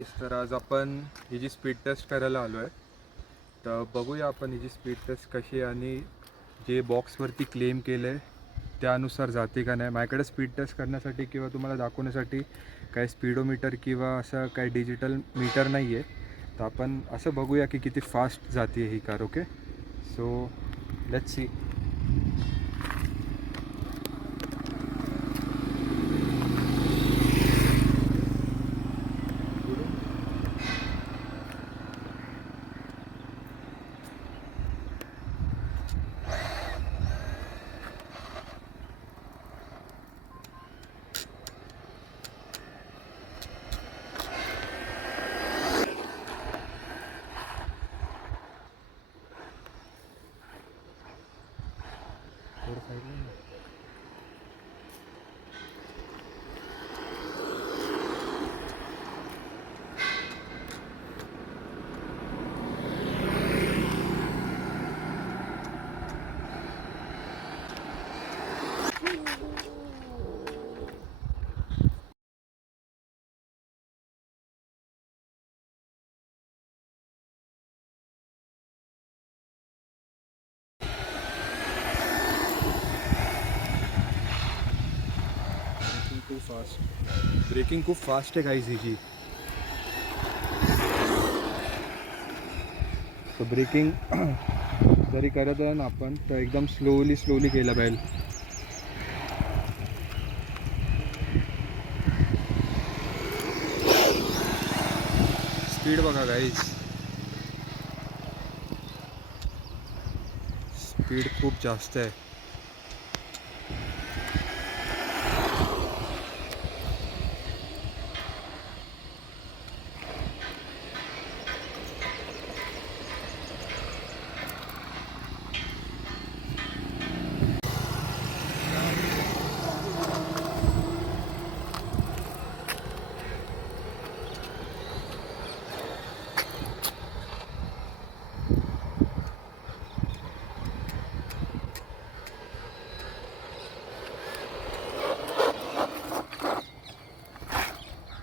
तर आज आपण ही जी स्पीड टेस्ट करायला आलो आहे, तर बघूया आपण ही जी स्पीड टेस्ट कशी आहे आणि जे बॉक्सवरती क्लेम केलं आहे त्यानुसार जाते का नाही. माझ्याकडे स्पीड टेस्ट करण्यासाठी किंवा तुम्हाला दाखवण्यासाठी काही स्पीडोमीटर किंवा असं काही डिजिटल मीटर नाही आहे. तर आपण असं बघूया की किती फास्ट जाते ही car. Okay, so let's see. Braking खूप फास्ट आहे गाईज हिची. तर ब्रेकिंग जरी करत आहे ना आपण तर एकदम स्लोली केलं पाहिजे. स्पीड बघा गाईज, स्पीड खूप जास्त आहे.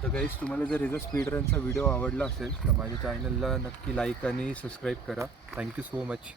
तर गाईज, तुम्हाला जर याचा स्पीड रनचा व्हिडिओ आवडला असेल तर माझ्या चॅनलला नक्की लाईक आणि सबस्क्राईब करा. Thank you so much.